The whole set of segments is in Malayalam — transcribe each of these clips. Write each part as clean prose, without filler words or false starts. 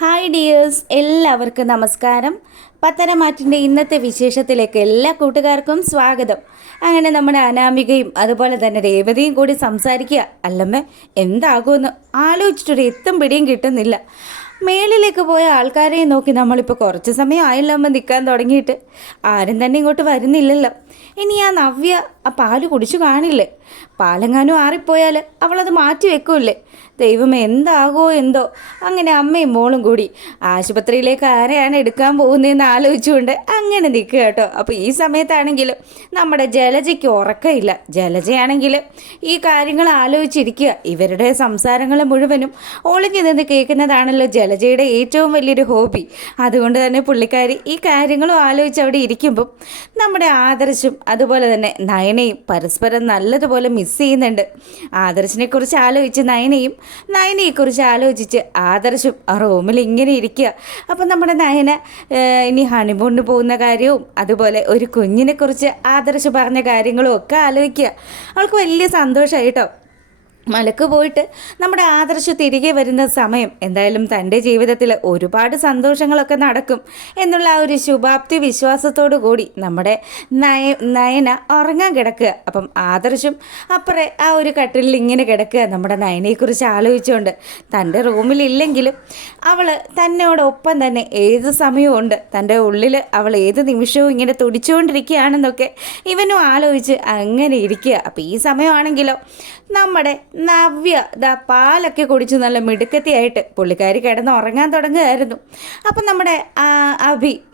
ഹായ് ഡിയേഴ്സ്, എല്ലാവർക്കും നമസ്കാരം. പത്തനംമാറ്റിൻ്റെ ഇന്നത്തെ വിശേഷത്തിലേക്ക് എല്ലാ കൂട്ടുകാർക്കും സ്വാഗതം. അങ്ങനെ നമ്മുടെ അനാമികയും അതുപോലെ തന്നെ രേവതിയും കൂടി സംസാരിക്കുക. അല്ലമ്മേ, എന്താകുമെന്ന് ആലോചിച്ചിട്ടൊരു എത്തും പിടിയും കിട്ടുന്നില്ല. മേളിലേക്ക് പോയ ആൾക്കാരെയും നോക്കി നമ്മളിപ്പോൾ കുറച്ച് സമയം ആയല്ലോ അമ്മ നിൽക്കാൻ തുടങ്ങിയിട്ട്. ആരും തന്നെ ഇങ്ങോട്ട് വരുന്നില്ലല്ലോ. ഇനി ആ നവ്യ ആ പാല് കുടിച്ചു കാണില്ലേ? പാലെങ്ങാനും ആറിപ്പോയാൽ അവളത് മാറ്റി വെക്കൂല്ലേ? ദൈവം എന്താകോ എന്തോ. അങ്ങനെ അമ്മയും മോളും കൂടി ആശുപത്രിയിലേക്ക് ആരെയാണ് എടുക്കാൻ പോകുന്നതെന്ന് ആലോചിച്ചുകൊണ്ട് അങ്ങനെ നിൽക്കുക കേട്ടോ. അപ്പോൾ ഈ സമയത്താണെങ്കിലും നമ്മുടെ ജലജയ്ക്ക് ഉറക്കമില്ല. ജലജയാണെങ്കിൽ ഈ കാര്യങ്ങൾ ആലോചിച്ചിരിക്കുക. ഇവരുടെ സംസാരങ്ങൾ മുഴുവനും ഒളിഞ്ഞു നിന്ന് കേൾക്കുന്നതാണല്ലോ ജലജയുടെ ഏറ്റവും വലിയൊരു ഹോബി. അതുകൊണ്ട് തന്നെ പുള്ളിക്കാരി ഈ കാര്യങ്ങളും ആലോചിച്ച് അവിടെ ഇരിക്കുമ്പം നമ്മുടെ ആദർശും അതുപോലെ തന്നെ നയനയും പരസ്പരം നല്ലതുപോലെ മിസ് ചെയ്യുന്നുണ്ട്. ആദർശിനെക്കുറിച്ച് ആലോചിച്ച് നയനയെക്കുറിച്ച് ആലോചിച്ച് ആദർശും ആ റൂമിൽ ഇങ്ങനെ ഇരിക്കുക. അപ്പം നമ്മുടെ നയന ഇനി ഹണിമൂണിന് പോകുന്ന കാര്യവും അതുപോലെ ഒരു കുഞ്ഞിനെക്കുറിച്ച് ആദർശ് പറഞ്ഞ കാര്യങ്ങളും ഒക്കെ ആലോചിക്കുക. അവൾക്ക് വലിയ സന്തോഷമായിട്ടോ. മലക്ക് പോയിട്ട് നമ്മുടെ ആദർശ് തിരികെ വരുന്ന സമയം എന്തായാലും തൻ്റെ ജീവിതത്തിൽ ഒരുപാട് സന്തോഷങ്ങളൊക്കെ നടക്കും എന്നുള്ള ആ ഒരു ശുഭാപ്തി വിശ്വാസത്തോടു കൂടി നമ്മുടെ നയന ഉറങ്ങാൻ കിടക്കുക. അപ്പം ആദർശും അപ്പുറേ ആ ഒരു കട്ടിലിൽ ഇങ്ങനെ കിടക്കുക, നമ്മുടെ നയനയെക്കുറിച്ച് ആലോചിച്ചുകൊണ്ട്. തൻ്റെ റൂമിലില്ലെങ്കിലും അവൾ തന്നോടൊപ്പം തന്നെ ഏത് സമയവും ഉണ്ട്. തൻ്റെ ഉള്ളിൽ അവൾ ഏത് നിമിഷവും ഇങ്ങനെ തുടിച്ചുകൊണ്ടിരിക്കുകയാണെന്നൊക്കെ ഇവനും ആലോചിച്ച് അങ്ങനെ ഇരിക്കുക. അപ്പോൾ ഈ സമയമാണെങ്കിലോ നമ്മുടെ നവ്യ പാലൊക്കെ കുടിച്ച് നല്ല മിടുക്കത്തിയായിട്ട് പുള്ളിക്കാരി കിടന്ന് ഉറങ്ങാൻ തുടങ്ങുകയായിരുന്നു. അപ്പം നമ്മുടെ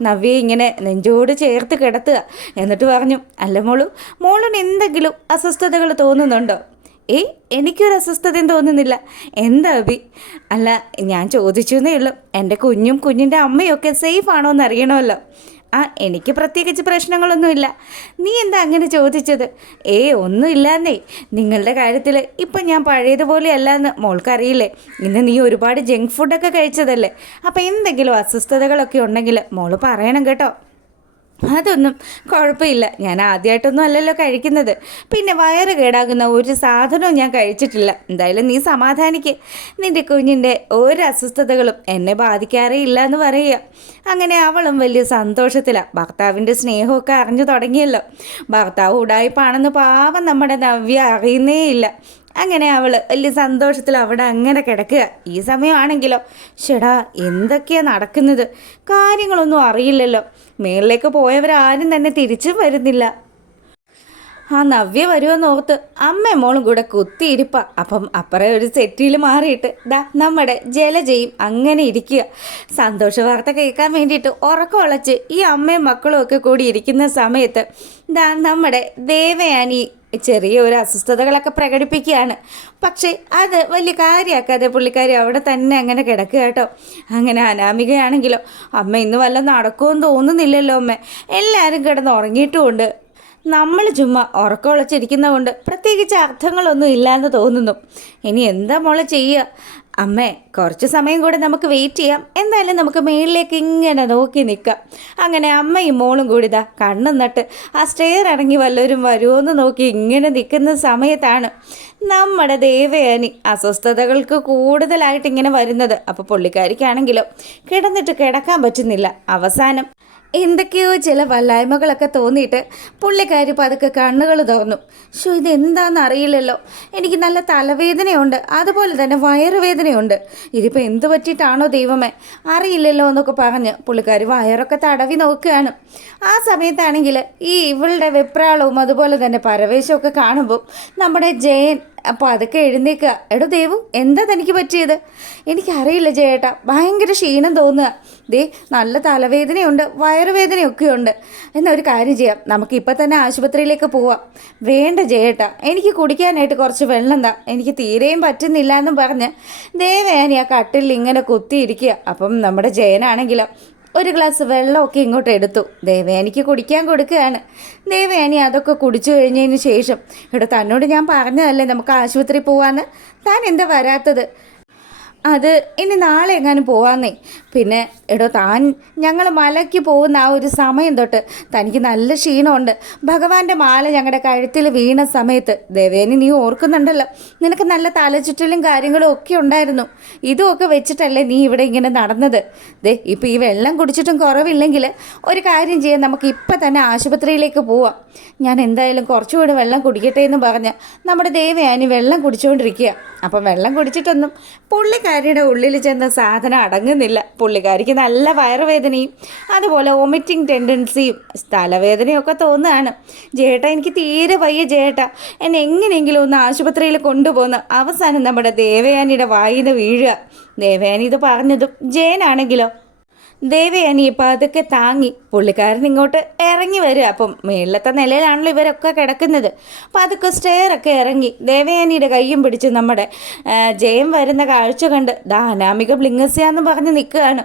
നവ്യയെ ഇങ്ങനെ നെഞ്ചോട് ചേർത്ത് കിടത്തുക. എന്നിട്ട് പറഞ്ഞു, അല്ല മോളിന് എന്തെങ്കിലും അസ്വസ്ഥതകൾ തോന്നുന്നുണ്ടോ? എനിക്കൊരു അസ്വസ്ഥതയും തോന്നുന്നില്ല. എന്താ അഭി? അല്ല, ഞാൻ ചോദിച്ചു എന്നേ ഉള്ളൂ. എൻ്റെ കുഞ്ഞും കുഞ്ഞിൻ്റെ അമ്മയൊക്കെ സേഫ് ആണോ എന്ന് അറിയണമല്ലോ. എനിക്ക് പ്രത്യേകിച്ച് പ്രശ്നങ്ങളൊന്നുമില്ല. നീ എന്താ അങ്ങനെ ചോദിച്ചത്? ഒന്നുമില്ലാന്നേ. നിങ്ങളുടെ കാര്യത്തിൽ ഇപ്പം ഞാൻ പഴയതുപോലെ അല്ലാന്ന് മോൾക്കറിയില്ലേ. ഇന്ന് നീ ഒരുപാട് ജങ്ക് ഫുഡൊക്കെ കഴിച്ചതല്ലേ. അപ്പോൾ എന്തെങ്കിലും അസ്വസ്ഥതകളൊക്കെ ഉണ്ടെങ്കിൽ മോള് പറയണം കേട്ടോ. അതൊന്നും കുഴപ്പമില്ല. ഞാൻ ആദ്യമായിട്ടൊന്നും അല്ലല്ലോ കഴിക്കുന്നത്. പിന്നെ വയറ് കേടാകുന്ന ഒരു സാധനവും ഞാൻ കഴിച്ചിട്ടില്ല. എന്തായാലും നീ സമാധാനിക്ക്. നിൻ്റെ കുഞ്ഞിൻ്റെ ഒരു അസ്വസ്ഥതകളും എന്നെ ബാധിക്കാറേ ഇല്ല എന്ന് പറയുക. അങ്ങനെ അവളും വലിയ സന്തോഷത്തിലാണ്. ഭർത്താവിൻ്റെ സ്നേഹമൊക്കെ അറിഞ്ഞു തുടങ്ങിയല്ലോ. ഭർത്താവ് ഉടായിപ്പാണെന്ന് പാവം നമ്മുടെ നവ്യ അറിയുന്നേ ഇല്ല. അങ്ങനെ അവൾ വലിയ സന്തോഷത്തിൽ അവിടെ അങ്ങനെ കിടക്കുക. ഈ സമയമാണെങ്കിലോ ഷെടാ, എന്തൊക്കെയാണ് നടക്കുന്നത്? കാര്യങ്ങളൊന്നും അറിയില്ലല്ലോ. മേളിലേക്ക് പോയവരാരും തന്നെ തിരിച്ചും വരുന്നില്ല. ആ നവ്യ വരുമെന്ന് ഓർത്ത് അമ്മയും മോളും കൂടെ കുത്തിയിരിപ്പ. അപ്പം അപ്പുറം ഒരു സെറ്റിയിൽ മാറിയിട്ട് നമ്മുടെ ജലജയും അങ്ങനെ ഇരിക്കുക. സന്തോഷ വാർത്ത കേൾക്കാൻ വേണ്ടിയിട്ട് ഉറക്കമുളച്ച് ഈ അമ്മയും മക്കളും ഒക്കെ കൂടി ഇരിക്കുന്ന സമയത്ത് നമ്മുടെ ദേവയാനി ചെറിയ ഒരു അസ്വസ്ഥതകളൊക്കെ പ്രകടിപ്പിക്കുകയാണ്. പക്ഷേ അത് വലിയ കാര്യമാക്കാതെ പുള്ളിക്കാരി അവിടെ തന്നെ അങ്ങനെ കിടക്കുക കേട്ടോ. അങ്ങനെ അനാമികയാണെങ്കിലോ, അമ്മ ഇന്ന് വല്ല നടക്കുമെന്ന് തോന്നുന്നില്ലല്ലോ അമ്മ. എല്ലാവരും കിടന്ന് ഉറങ്ങിയിട്ടുമുണ്ട്. നമ്മൾ ചുമ്മാ ഉറക്കമുളച്ചിരിക്കുന്നതുകൊണ്ട് പ്രത്യേകിച്ച് അർത്ഥങ്ങളൊന്നും ഇല്ലയെന്ന് തോന്നുന്നു. ഇനി എന്താ മോളെ ചെയ്യുക? അമ്മേ, കുറച്ച് സമയം കൂടെ നമുക്ക് വെയിറ്റ് ചെയ്യാം. എന്തായാലും നമുക്ക് മേളിലേക്ക് ഇങ്ങനെ നോക്കി നിൽക്കാം. അങ്ങനെ അമ്മയും മോളും കൂടി കണ്ണും നട്ട് ആ സ്റ്റെയർ ഇറങ്ങി വല്ലവരും വരുമോയെന്ന് നോക്കി ഇങ്ങനെ നിൽക്കുന്ന സമയത്താണ് നമ്മുടെ ദേവയാനി അസ്വസ്ഥതകൾക്ക് കൂടുതലായിട്ട് ഇങ്ങനെ വരുന്നത്. അപ്പോൾ പുള്ളിക്കാരിക്കാണെങ്കിലോ കിടന്നിട്ട് കിടക്കാൻ പറ്റുന്നില്ല. അവസാനം എന്തൊക്കെയോ ചില വല്ലായ്മകളൊക്കെ തോന്നിയിട്ട് പുള്ളിക്കാരി പതുക്കെ കണ്ണുകൾ തുറന്നു. ഇതെന്താണെന്ന് അറിയില്ലല്ലോ. എനിക്ക് നല്ല തലവേദനയുണ്ട്, അതുപോലെ തന്നെ വയറുവേദനയുണ്ട്. ഇതിപ്പോൾ എന്ത് പറ്റിയിട്ടാണോ ദൈവമേ അറിയില്ലല്ലോ എന്നൊക്കെ പറഞ്ഞ് പുള്ളിക്കാരി വയറൊക്കെ തടവി നോക്കുകയാണ്. ആ സമയത്താണെങ്കിൽ ഇവളുടെ വെപ്രാളവും അതുപോലെ തന്നെ പരവേശമൊക്കെ കാണുമ്പോൾ നമ്മുടെ ജയൻ അപ്പോൾ അതൊക്കെ എഴുന്നേക്കുക. എടോ ദേവു, എന്താ തനിക്ക് പറ്റിയത്? എനിക്കറിയില്ല ജയേട്ടാ, ഭയങ്കര ക്ഷീണം തോന്നുക. നല്ല തലവേദനയുണ്ട്, വയറുവേദനയൊക്കെ ഉണ്ട്. എന്നാൽ ഒരു കാര്യം ചെയ്യാം, നമുക്കിപ്പോൾ തന്നെ ആശുപത്രിയിലേക്ക് പോവാം. വേണ്ട ജയേട്ടാ, എനിക്ക് കുടിക്കാനായിട്ട് കുറച്ച് വെള്ളം എനിക്ക് തീരെയും പറ്റുന്നില്ല എന്നും പറഞ്ഞ് ദേവയാനി ആ കട്ടിലിൽ ഇങ്ങനെ കുത്തിയിരിക്കുക. അപ്പം നമ്മുടെ ജയനാണെങ്കിലോ ഒരു ഗ്ലാസ് വെള്ളമൊക്കെ ഇങ്ങോട്ട് എടുത്തു ദേവയാനിക്ക് കുടിക്കാൻ കൊടുക്കുകയാണ്. ദേവയാനി അതൊക്കെ കുടിച്ചു കഴിഞ്ഞതിന് ശേഷം, തന്നോട് ഞാൻ പറഞ്ഞതല്ലേ നമുക്ക് ആശുപത്രി പോവാന്ന്, താൻ എന്താ വരാത്തത്? അത് ഇനി നാളെ എങ്ങാനും പോവാന്നേ. പിന്നെ എടോ താൻ ഞങ്ങൾ മലയ്ക്ക് പോകുന്ന ആ ഒരു സമയം തൊട്ട് തനിക്ക് നല്ല ക്ഷീണമുണ്ട്. ഭഗവാന്റെ മാല ഞങ്ങളുടെ കഴുത്തിൽ വീണ സമയത്ത് ദേവേനി നീ ഓർക്കുന്നുണ്ടല്ലോ, നിനക്ക് നല്ല തലചുറ്റലും കാര്യങ്ങളും ഒക്കെ ഉണ്ടായിരുന്നു. ഇതുമൊക്കെ വെച്ചിട്ടല്ലേ നീ ഇവിടെ ഇങ്ങനെ നടന്നത്. ഇപ്പോൾ ഈ വെള്ളം കുടിച്ചിട്ടും കുറവില്ലെങ്കിൽ ഒരു കാര്യം ചെയ്യാം, നമുക്ക് ഇപ്പം തന്നെ ആശുപത്രിയിലേക്ക് പോവാം. ഞാൻ എന്തായാലും കുറച്ചുകൂടി വെള്ളം കുടിക്കട്ടെ എന്ന് പറഞ്ഞ് നമ്മുടെ ദേവയാനി വെള്ളം കുടിച്ചുകൊണ്ടിരിക്കുക. അപ്പം വെള്ളം കുടിച്ചിട്ടൊന്നും പുള്ളിക്കാരിയുടെ ഉള്ളിൽ ചെന്ന സാധനം അടങ്ങുന്നില്ല. പുള്ളിക്കാരിക്ക് നല്ല വയറുവേദനയും അതുപോലെ വൊമിറ്റിംഗ് ടെൻഡൻസിയും തലവേദനയും ഒക്കെ തോന്നുകയാണ്. ജേട്ടാ എനിക്ക് തീരെ വയ്യ ജേട്ടാ, എന്നെ എങ്ങനെയെങ്കിലും ഒന്ന് ആശുപത്രിയിൽ കൊണ്ടുപോകുന്ന അവസാനം നമ്മുടെ ദേവയാനിയുടെ വായിൽ നിന്ന് വീഴുക. ദേവയാനി ഇത് പറഞ്ഞതും ജയനാണെങ്കിലോ ദേവയാനി ഇപ്പം അതൊക്കെ താങ്ങി പുള്ളിക്കാരൻ ഇങ്ങോട്ട് ഇറങ്ങി വരിക. അപ്പം മേളിലത്തെ നിലയിലാണല്ലോ ഇവരൊക്കെ കിടക്കുന്നത്. അപ്പം അതൊക്കെ സ്റ്റെയറൊക്കെ ഇറങ്ങി ദേവയാനിയുടെ കയ്യും പിടിച്ച് നമ്മുടെ ജയം വരുന്ന കാഴ്ച കണ്ട് അനാമിക ബ്ലിങ്ങസ്യാന്ന് പറഞ്ഞ് നിൽക്കുകയാണ്.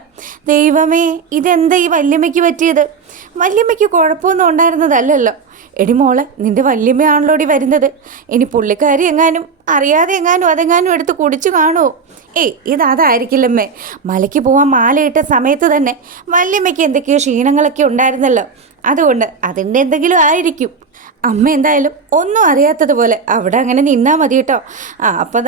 ദൈവമേ, ഇതെന്താ ഈ വല്യമ്മയ്ക്ക് പറ്റിയത്? വല്യമ്മയ്ക്ക് കുഴപ്പമൊന്നും ഉണ്ടായിരുന്നതല്ലല്ലോ. എടി മോളെ, നിൻ്റെ വല്യമ്മയാണല്ലോടി വരുന്നത്. ഇനി പുള്ളിക്കാരി എങ്ങാനും അറിയാതെ എങ്ങാനും അതെങ്ങാനും എടുത്ത് കുടിച്ചു കാണുമോ? ഇതായിരിക്കില്ലമ്മേ. മലയ്ക്ക് പോകാൻ മാലയിട്ട സമയത്ത് തന്നെ വല്യമ്മയ്ക്ക് എന്തൊക്കെയോ ക്ഷീണങ്ങളൊക്കെ ഉണ്ടായിരുന്നല്ലോ, അതുകൊണ്ട് അതിൻ്റെ എന്തെങ്കിലും ആയിരിക്കും. അമ്മ എന്തായാലും ഒന്നും അറിയാത്തതുപോലെ അവിടെ അങ്ങനെ നിന്നാൽ മതി കേട്ടോ. അപ്പോൾ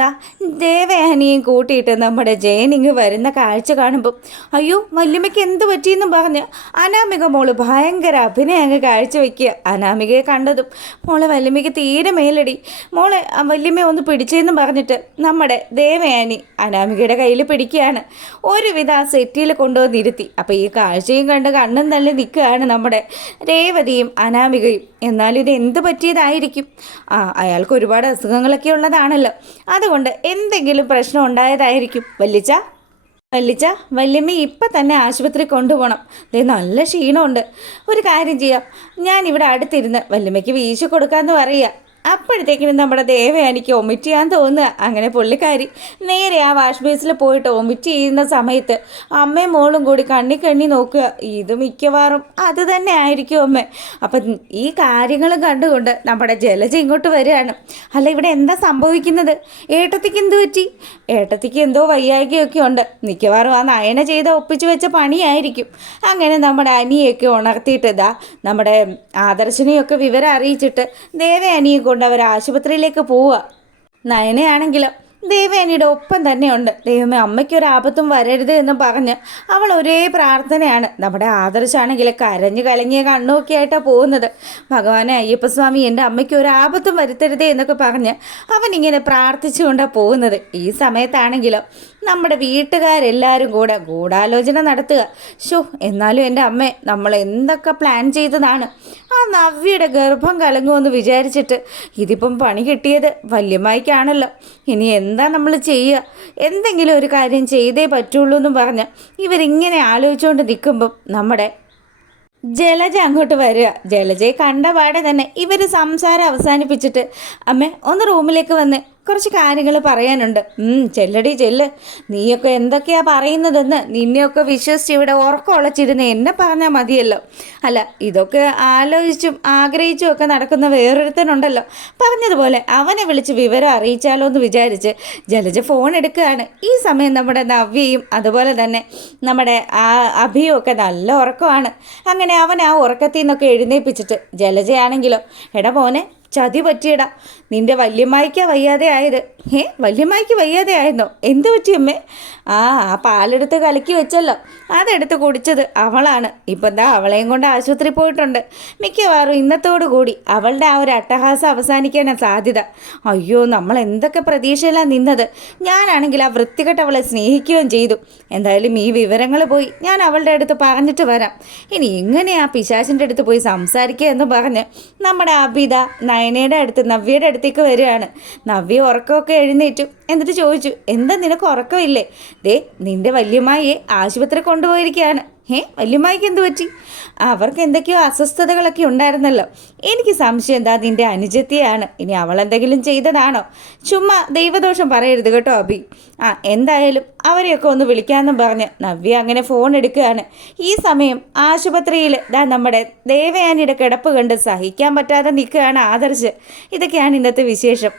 ദേവയാനിയും കൂട്ടിയിട്ട് നമ്മുടെ ജയനിങ് വരുന്ന കാഴ്ച കാണുമ്പം അയ്യോ വല്യമ്മയ്ക്ക് എന്ത് പറ്റിയെന്നും പറഞ്ഞ് അനാമിക മോള് ഭയങ്കര അഭിനയം അങ്ങ് കാഴ്ചവെക്കുക. അനാമികയെ കണ്ടതും മോളെ വല്യമ്മയ്ക്ക് തീരെ മേലടി, മോളെ വല്യമ്മ ഒന്ന് പിടിച്ചെന്നും പറഞ്ഞിട്ട് നമ്മുടെ ദേവയാനി അനാമികയുടെ കയ്യിൽ പിടിക്കുകയാണ്. ഒരുവിധ ആ സെറ്റിയിൽ കൊണ്ടുവന്നിരുത്തി. അപ്പോൾ ഈ കാഴ്ചയും കണ്ട് കണ്ണും തള്ളി നിൽക്കുകയാണ് നമ്മുടെ രേവതിയും അനാമികയും. എന്നാലും ഇത് എന്ത് പറ്റിയതായിരിക്കും? അയാൾക്ക് ഒരുപാട് അസുഖങ്ങളൊക്കെ ഉള്ളതാണല്ലോ, അതുകൊണ്ട് എന്തെങ്കിലും പ്രശ്നം ഉണ്ടായതായിരിക്കും. വല്ലിച്ച വല്യമ്മ ഇപ്പം തന്നെ ആശുപത്രി കൊണ്ടുപോകണം. നല്ല ക്ഷീണമുണ്ട്. ഒരു കാര്യം ചെയ്യാം, ഞാനിവിടെ അടുത്തിരുന്ന് വല്യമ്മയ്ക്ക് വീശി കൊടുക്കാമെന്ന് പറയുക. അപ്പോഴത്തേക്കിനും നമ്മുടെ ദേവയാനിക്ക് വൊമിറ്റ് ചെയ്യാൻ തോന്നുക. അങ്ങനെ പുള്ളിക്കാരി നേരെ ആ വാഷ് ബേസിൽ പോയിട്ട് വൊമിറ്റ് ചെയ്യുന്ന സമയത്ത് അമ്മയും മോളും കൂടി കണ്ണി നോക്കുക. ഇത് മിക്കവാറും അത് തന്നെ ആയിരിക്കും അമ്മ. അപ്പം ഈ കാര്യങ്ങളും കണ്ടുകൊണ്ട് നമ്മുടെ ജലജ ഇങ്ങോട്ട് വരികയാണ്. അല്ല, ഇവിടെ എന്താ സംഭവിക്കുന്നത്? ഏട്ടത്തിക്ക് എന്ത് പറ്റി? ഏട്ടത്തിക്ക് എന്തോ വയ്യായ്കയൊക്കെ ഉണ്ട്. മിക്കവാറും ആ നയന ചെയ്ത ഒപ്പിച്ചു വെച്ച പണിയായിരിക്കും. അങ്ങനെ നമ്മുടെ അനിയൊക്കെ ഉണർത്തിയിട്ട് നമ്മുടെ ആദർശനെയൊക്കെ വിവരം അറിയിച്ചിട്ട് ദേവയാനിയെ കൊണ്ട് അവർ ആശുപത്രിയിലേക്ക് പോവുക. നയനയാണെങ്കിലോ ദേവയാനിയുടെ ഒപ്പം തന്നെയുണ്ട്. ദൈവമേ, അമ്മയ്ക്കൊരാപത്തും വരരുത് എന്ന് പറഞ്ഞ് അവൾ ഒരേ പ്രാർത്ഥനയാണ്. നമ്മുടെ ആദർശാണെങ്കിൽ കരഞ്ഞു കലങ്ങിയ കണ്ണുമൊക്കെ ആയിട്ടാണ് പോകുന്നത്. ഭഗവാനെ അയ്യപ്പസ്വാമി, എൻ്റെ അമ്മയ്ക്ക് ഒരാപത്തും വരുത്തരുതേ എന്നൊക്കെ പറഞ്ഞ് അവനിങ്ങനെ പ്രാർത്ഥിച്ചുകൊണ്ടാണ് പോകുന്നത്. ഈ സമയത്താണെങ്കിലോ നമ്മുടെ വീട്ടുകാരെല്ലാവരും കൂടെ ഗൂഢാലോചന നടത്തുക. എന്നാലും എൻ്റെ അമ്മേ, നമ്മൾ എന്തൊക്കെ പ്ലാൻ ചെയ്തതാണ്. ആ നവ്യയുടെ ഗർഭം കലങ്ങുമെന്ന് വിചാരിച്ചിട്ട് ഇതിപ്പം പണി കിട്ടിയത് വല്യമ്മയ്ക്കാണല്ലോ. ഇനി എന്താ നമ്മൾ ചെയ്യുക? എന്തെങ്കിലും ഒരു കാര്യം ചെയ്തേ പറ്റുള്ളൂ എന്ന് പറഞ്ഞ് ഇവരിങ്ങനെ ആലോചിച്ചുകൊണ്ട് നിൽക്കുമ്പം നമ്മുടെ ജലജ അങ്ങോട്ട് വരിക. ജലജയെ കണ്ട പാടെ തന്നെ ഇവർ സംസാരം അവസാനിപ്പിച്ചിട്ട് അമ്മേ ഒന്ന് റൂമിലേക്ക് വന്ന് കുറച്ച് കാര്യങ്ങൾ പറയാനുണ്ട്. ചെല്ലടി ചെല്ല്. നീയൊക്കെ എന്തൊക്കെയാ പറയുന്നതെന്ന് നിന്നെയൊക്കെ വിശ്വസിച്ച് ഇവിടെ ഉറക്കമുളച്ചിരുന്ന് എന്നെ പറഞ്ഞാൽ മതിയല്ലോ. അല്ല, ഇതൊക്കെ ആലോചിച്ചും ആഗ്രഹിച്ചും ഒക്കെ നടക്കുന്ന വേറൊരുത്തനുണ്ടല്ലോ, പറഞ്ഞതുപോലെ അവനെ വിളിച്ച് വിവരം അറിയിച്ചാലോ എന്ന് വിചാരിച്ച് ജലജ ഫോൺ എടുക്കുകയാണ്. ഈ സമയം നമ്മുടെ നവ്യയും അതുപോലെ തന്നെ നമ്മുടെ അഭിയും ഒക്കെ നല്ല ഉറക്കമാണ്. അങ്ങനെ അവൻ ആ ഉറക്കത്തിൽ നിന്നൊക്കെ എഴുന്നേൽപ്പിച്ചിട്ട് ജലജയാണെങ്കിലോ എടാ മോനെ, ചതി പറ്റിയടാ, നിൻ്റെ വല്യമ്മായിക്കാ വയ്യാതെ ആയത്. വല്യമ്മായിക്ക് വയ്യാതെ ആയിരുന്നോ? എന്ത് പറ്റിയമ്മേ? ആ പാലെടുത്ത് കലക്കി വെച്ചല്ലോ, അതെടുത്ത് കുടിച്ചത് അവളാണ്. ഇപ്പം അവളെയും കൊണ്ട് ആശുപത്രി പോയിട്ടുണ്ട്. മിക്കവാറും ഇന്നത്തോടു കൂടി അവളുടെ ആ ഒരു അട്ടഹാസം അവസാനിക്കാനാണ് സാധ്യത. അയ്യോ, നമ്മൾ എന്തൊക്കെ പ്രതീക്ഷയിലാണ് നിന്നത്. ഞാനാണെങ്കിൽ ആ വൃത്തികെട്ട അവളെ സ്നേഹിക്കുകയും ചെയ്തു. എന്തായാലും ഈ വിവരങ്ങൾ പോയി ഞാൻ അവളുടെ അടുത്ത് പറഞ്ഞിട്ട് വരാം. ഇനി ഇങ്ങനെ ആ പിശാചിൻ്റെ അടുത്ത് പോയി സംസാരിക്കുക എന്ന് പറഞ്ഞ് നമ്മുടെ അബിത നയനയുടെ അടുത്ത് നവ്യയുടെ അടുത്തേക്ക് വരികയാണ്. നവ്യ ഉറക്കമൊക്കെ എഴുന്നേറ്റു. എന്നിട്ട് ചോദിച്ചു, എന്താ നിനക്ക് ഉറക്കമില്ലേ? നിൻ്റെ വല്യമ്മായിയെ ആശുപത്രി കൊണ്ടുപോയിരിക്കുകയാണ്. വല്യമ്മായിക്ക് എന്ത് പറ്റി? അവർക്ക് എന്തൊക്കെയോ അസ്വസ്ഥതകളൊക്കെ ഉണ്ടായിരുന്നല്ലോ. എനിക്ക് സംശയം നിൻ്റെ അനുജത്തിയാണ്. ഇനി അവളെന്തെങ്കിലും ചെയ്തതാണോ? ചുമ്മാ ദൈവദോഷം പറയരുത് കേട്ടോ അബി. എന്തായാലും അവരെയൊക്കെ ഒന്ന് വിളിക്കാമെന്നും പറഞ്ഞ് നവ്യ അങ്ങനെ ഫോൺ എടുക്കുകയാണ്. ഈ സമയം ആശുപത്രിയിൽ നമ്മുടെ ദേവയാനിയുടെ കിടപ്പ് കണ്ട് സഹിക്കാൻ പറ്റാതെ നിൽക്കുകയാണ് ആദർശ്. ഇതൊക്കെയാണ് ഇന്നത്തെ വിശേഷം.